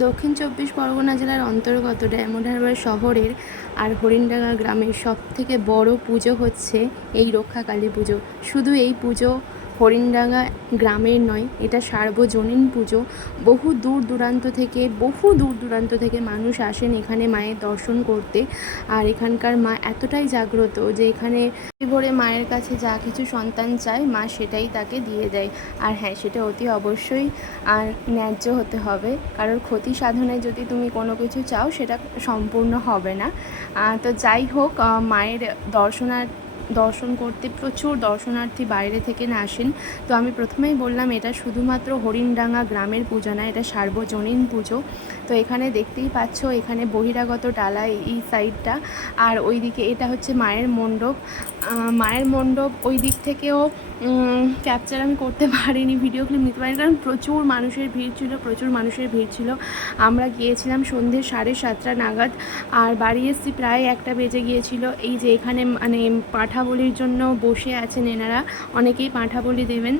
দক্ষিণ চব্বিশ পরগনা জেলার অন্তর্গত ডায়মন্ড হারবার শহরের আর হরিণডাঙ্গা গ্রামের সবথেকে বড় পুজো হচ্ছে এই রক্ষাকালী পুজো। শুধু এই পুজো হরিণডাঙ্গা গ্রামের নয়, এটা সার্বজনীন পুজো। বহু দূর দূরান্ত থেকে, বহু দূর দূরান্ত থেকে মানুষ আসেন এখানে মায়ের দর্শন করতে। আর এখানকার মা এতটাই জাগ্রত যে এখানে ভরে মায়ের কাছে যা কিছু সন্তান চায়, মা সেটাই তাকে দিয়ে দেয়। আর হ্যাঁ সেটা অতি অবশ্যই আর ন্যায্য হতে হবে। কারোর ক্ষতি সাধনে যদি তুমি কোনো কিছু চাও, সেটা সম্পূর্ণ হবে না। তো যাই হোক মায়ের দর্শনার দর্শন করতে প্রচুর দর্শনার্থী বাইরে থেকে না আসেন। তো আমি প্রথমেই বললাম, এটা শুধুমাত্র হরিণডাঙ্গা গ্রামের পুজো না, এটা সার্বজনীন পুজো। তো এখানে দেখতেই পাচ্ছ, এখানে বহিরাগত ডালা এই- সাইডটা। আর ওইদিকে এটা হচ্ছে মায়ের মণ্ডপ। মায়ের মণ্ডপ ওই দিক থেকেও ক্যাপচার আমি করতে পারিনি ভিডিও ক্লিপ নিতে পারিনি, কারণ প্রচুর মানুষের ভিড় ছিল, প্রচুর মানুষের ভিড় ছিল। আমরা গিয়েছিলাম সন্ধ্যে সাড়ে সাতটা নাগাদ, আর বাড়ি এসেছি প্রায় একটা বেজে গিয়েছিল। এই যে এখানে মানে পাঁঠা বলির জন্য বসে আছেন এনারা। অনেকেই পাঁঠা বলি দেবেন।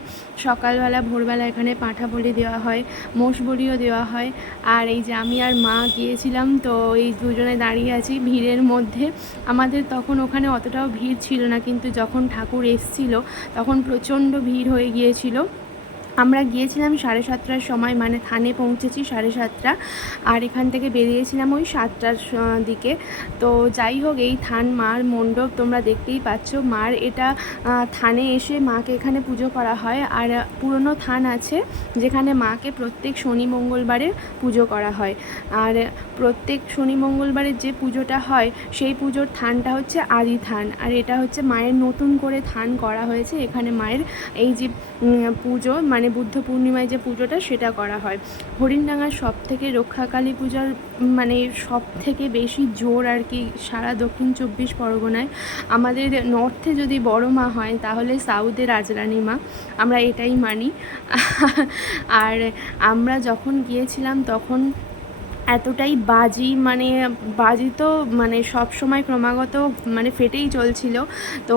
সকালবেলা, ভোরবেলা এখানে পাঁঠা বলি দেওয়া হয় মোষ বলিও দেওয়া হয়। আর এই যে আমি আর মা গিয়েছিলাম, তো এই দুজনে দাঁড়িয়ে আছি ভিড়ের মধ্যে। আমাদের তখন ওখানে অতটাও ভিড় ছিল না, কিন্তু যখন ঠাকুর এসছিল, তখন প্রচণ্ড ভিড় হয়ে গিয়েছিল। আমরা গিয়েছিলাম সাড়ে সাতটার সময় মানে থানে পৌঁছেছি সাড়ে সাতটা, আর এখান থেকে বেরিয়েছিলাম ওই সাতটার দিকে। তো যাই হোক, এই থান মার মণ্ডপ তোমরা দেখতেই পাচ্ছ। মার এটা থানে এসে মাকে এখানে পুজো করা হয়। আর পুরনো থান আছে, যেখানে মাকে প্রত্যেক শনি মঙ্গলবারে পুজো করা হয়। আর প্রত্যেক শনি মঙ্গলবারের যে পুজোটা হয়, সেই পুজোর থানটা হচ্ছে আদি থান। আর এটা হচ্ছে মায়ের নতুন করে থান করা হয়েছে। এখানে মায়ের এই যে পুজো মানে বুদ্ধ পূর্ণিমায় যে পুজোটা সেটা করা হয়। হরিণডাঙ্গার সব থেকে রক্ষাকালী পূজার মানে সব থেকে বেশি জোর আর কি সারা দক্ষিণ চব্বিশ পরগনায়। আমাদের নর্থে যদি বড় মা হয় তাহলে সাউথে রাজরানী মা। আমরা এটাই মানি। আর আমরা যখন গিয়েছিলাম তখন এতটাই বাজি মানে বাজি তো মানে সব সময় ক্রমাগত মানে ফেটেই চলছিল। তো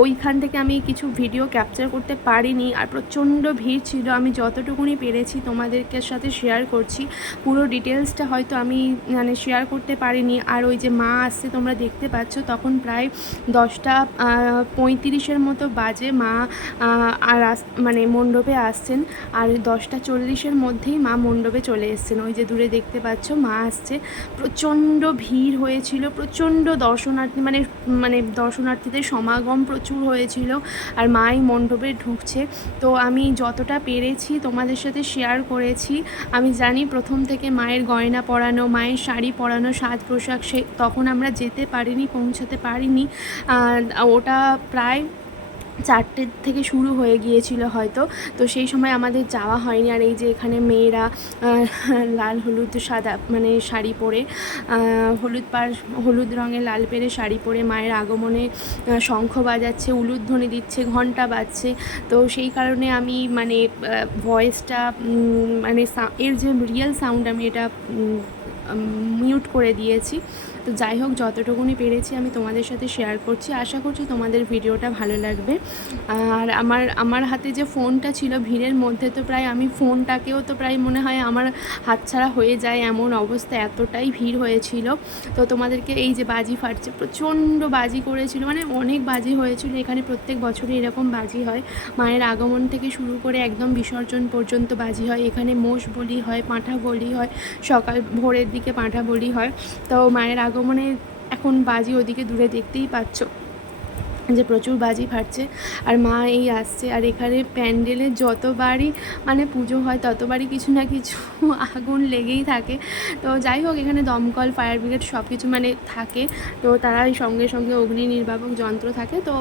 ওইখান থেকে আমি কিছু ভিডিও ক্যাপচার করতে পারিনি আর প্রচণ্ড ভিড় ছিল। আমি যতটুকুনি পেরেছি তোমাদেরকে সাথে শেয়ার করছি। পুরো ডিটেলসটা হয়তো আমি মানে শেয়ার করতে পারিনি। আর ওই যে মা আসছে, তোমরা দেখতে পাচ্ছ, তখন প্রায় দশটা পঁয়ত্রিশের মতো বাজে মা আর মানে মণ্ডপে আসছেন। আর দশটা চল্লিশের মধ্যেই মা মণ্ডপে চলে এসেছেন। ওই যে দূরে দেখতে পাচ্ছ মা আসছে। প্রচণ্ড ভিড় হয়েছিল, প্রচণ্ড দর্শনার্থী মানে মানে দর্শনার্থীদের সমাগম প্রচুর হয়েছিল আর মাই মণ্ডপে ঢুকছে। তো আমি যতটা পেরেছি তোমাদের সাথে শেয়ার করেছি। আমি জানি প্রথম থেকে মায়ের গয়না পরানো, মায়ের শাড়ি পরানো, সাজ পোশাক সে তখন আমরা যেতে পারিনি, পৌঁছাতে পারিনি। ওটা প্রায় চারটের থেকে শুরু হয়ে গিয়েছিল হয়তো। তো সেই সময় আমাদের যাওয়া হয়নি। আর এই যে এখানে মেয়েরা লাল হলুদ সাদা মানে শাড়ি পরে হলুদ পাড় হলুদ রঙের লাল পেরে শাড়ি পরে মায়ের আগমনে শঙ্খ বাজাচ্ছে, উলুধ্বনি দিচ্ছে ঘণ্টা বাজছে। তো সেই কারণে আমি মানে ভয়েসটা মানে এর যে রিয়েল সাউন্ড আমি এটা মিউট করে দিয়েছি। তো যাই হোক, যতটুকুনি পেরেছি আমি তোমাদের সাথে শেয়ার করছি। আশা করছি তোমাদের ভিডিওটা ভালো লাগবে। আর আমার আমার হাতে যে ফোনটা ছিল, ভিড়ের মধ্যে তো প্রায় আমি ফোনটাকেও তো প্রায় মনে হয় আমার হাতছাড়া হয়ে যায়। এমন অবস্থা এতটাই ভিড় হয়েছিল। তো তোমাদেরকে এই যে বাজি ফাটছে, প্রচণ্ড বাজি করেছিল মানে অনেক বাজি হয়েছিল। এখানে প্রত্যেক বছরই এরকম বাজি হয়। মায়ের আগমন থেকে শুরু করে একদম বিসর্জন পর্যন্ত বাজি হয়। এখানে মোষ বলি হয় পাঁঠা বলি হয়, সকাল, ভোরের দিকে পাঁঠা বলি হয়। তো মায়ের আগমনে এখন বাজি ওদিকে দূরে দেখতেই পাচ্ছ। যে প্রচুর বাজি ফাটছে, আর মা এই আসছে, আর এখানে প্যান্ডেলে যতবারই মানে পুজো হয়, ততবারই কিছু না কিছু আগুন লেগেই থাকে। তো যাই হোক, এখানে দমকল, ফায়ার ব্রিগেড সব কিছু মানে থাকে। তো তারা সঙ্গে সঙ্গে অগ্নি নির্বাপক যন্ত্র থাকে। তো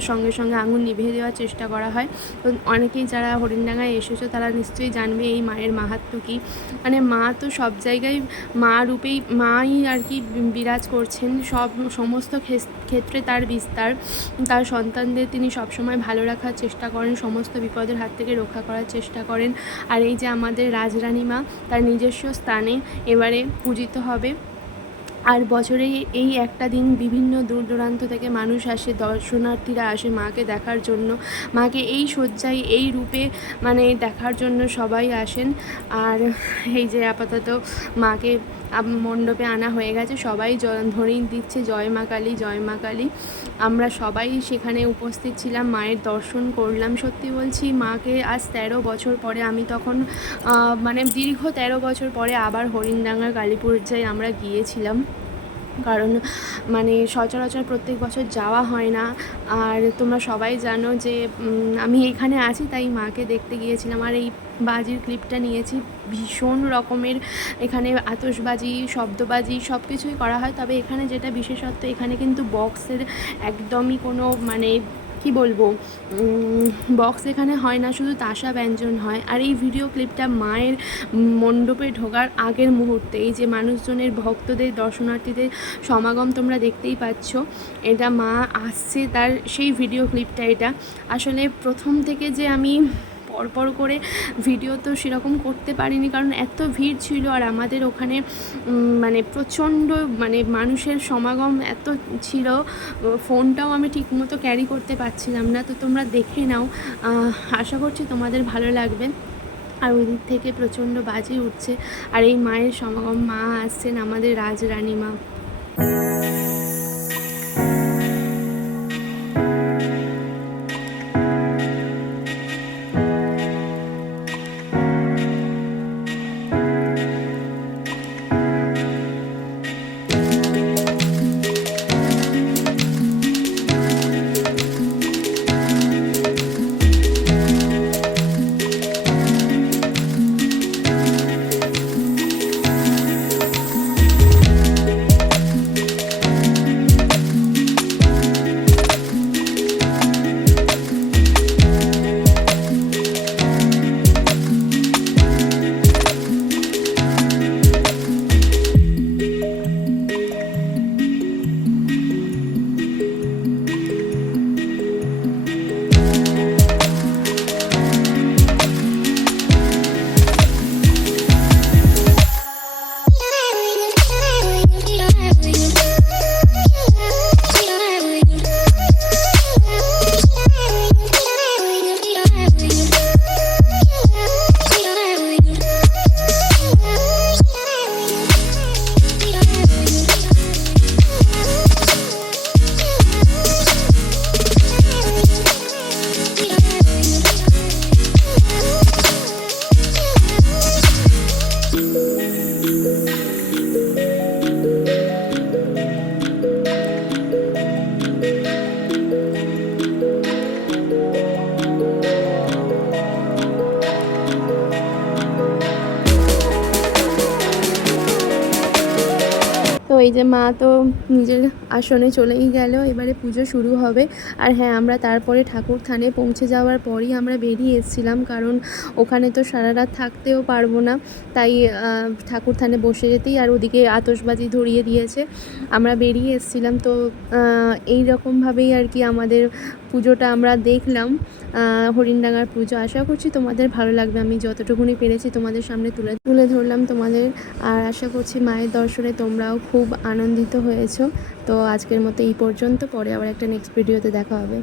সঙ্গে সঙ্গে আগুন নিভিয়ে দেওয়ার চেষ্টা করা হয়। তো অনেকেই যারা হরিণডাঙ্গায় এসেছ, তারা নিশ্চয়ই জানবে এই মায়ের মাহাত্ম কী। মানে মা তো সব জায়গায় মা রূপেই, মাই আর কি বিরাজ করছেন, সব সমস্ত ক্ষেত্রে তার বিস্তার, তার সন্তানদের তিনি সবসময় ভালো রাখার চেষ্টা করেন, সমস্ত বিপদের হাত থেকে রক্ষা করার চেষ্টা করেন। আর এই যে আমাদের রাজরানী মা তার নিজস্ব স্থানে এবারে পূজিত হবে। আর বছরে এই একটা দিন বিভিন্ন দূর দূরান্ত থেকে মানুষ আসে, দর্শনার্থীরা আসে মাকে দেখার জন্য। মাকে এই শয্যায়, এই রূপে মানে দেখার জন্য সবাই আসেন। আর এই যে আপাতত মাকে মণ্ডপে আনা হয়ে গেছে। সবাই ধরেই দিচ্ছে, জয় মা কালী, জয় মা কালী। আমরা সবাই সেখানে উপস্থিত ছিলাম, মায়ের দর্শন করলাম। সত্যি বলছি, মাকে আজ তেরো বছর পরে আমি তখন মানে দীর্ঘ তেরো বছর পরে আবার হরিণডাঙ্গার কালীপুরজায় আমরা গিয়েছিলাম। কারণ মানে সচরাচর প্রত্যেক বছর যাওয়া হয় না। আর তোমরা সবাই জানো যে আমি এখানে আছি, তাই মাকে দেখতে গিয়েছিলাম। আর এই বাজির ক্লিপটা নিয়েছি, ভীষণ রকমের এখানে আতসবাজি শব্দবাজি সব কিছুই করা হয়। তবে এখানে যেটা বিশেষত্ব, এখানে কিন্তু বক্সের একদমই কোনো মানে কি বলব? বক্স এখানে হয় না, শুধু তাসা ব্যঞ্জন হয়। আর এই ভিডিও ক্লিপটা মায়ের মণ্ডপে ঢোকার আগের মুহূর্তে। এই যে মানুষজনের ভক্তদের, দর্শনার্থীদের সমাগম তোমরা দেখতেই পাচ্ছ। এটা মা আসছে তার সেই ভিডিও ক্লিপটা এটা। আসলে প্রথম থেকে যে আমি পরপর করে ভিডিও তো সেরকম করতে পারিনি, কারণ এত ভিড় ছিল আর আমাদের ওখানে মানে প্রচণ্ড মানে মানুষের সমাগম এত ছিল, ফোনটাও আমি ঠিকমতো ক্যারি করতে পারছিলাম না। তো তোমরা দেখে নাও আশা করছি তোমাদের ভালো লাগবে। আর ওই দিক থেকে প্রচণ্ড বাজি উঠছে, আর এই মায়ের সমাগম, মা আসছেন আমাদের রাজরানী মা এই যে মা তো নিজের আসনে চলেই গেল, এবারে পুজো শুরু হবে। আর হ্যাঁ আমরা তারপরে ঠাকুর থানে পৌঁছে যাওয়ার পরই আমরা বেরিয়ে এসেছিলাম, কারণ ওখানে তো সারা রাত থাকতেও পারব না। তাই ঠাকুর থানে বসে যেতেই আর ওদিকে আতসবাজি ধরিয়ে দিয়েছে। আমরা বেরিয়ে এসেছিলাম, তো এই রকমভাবেই আর কি আমাদের পুজোটা আমরা দেখলাম হরিণডাঙ্গার পুজো। আশা করছি তোমাদের ভালো লাগবে। আমি যতটুকুনি পেরেছি তোমাদের সামনে তুলে তুলে ধরলাম তোমাদের। আর আশা করছি মায়ের দর্শনে তোমরাও খুব আনন্দিত হয়েছো। তো আজকের মতো এই পর্যন্ত। পরে আবার একটা নেক্সট ভিডিওতে দেখা হবে।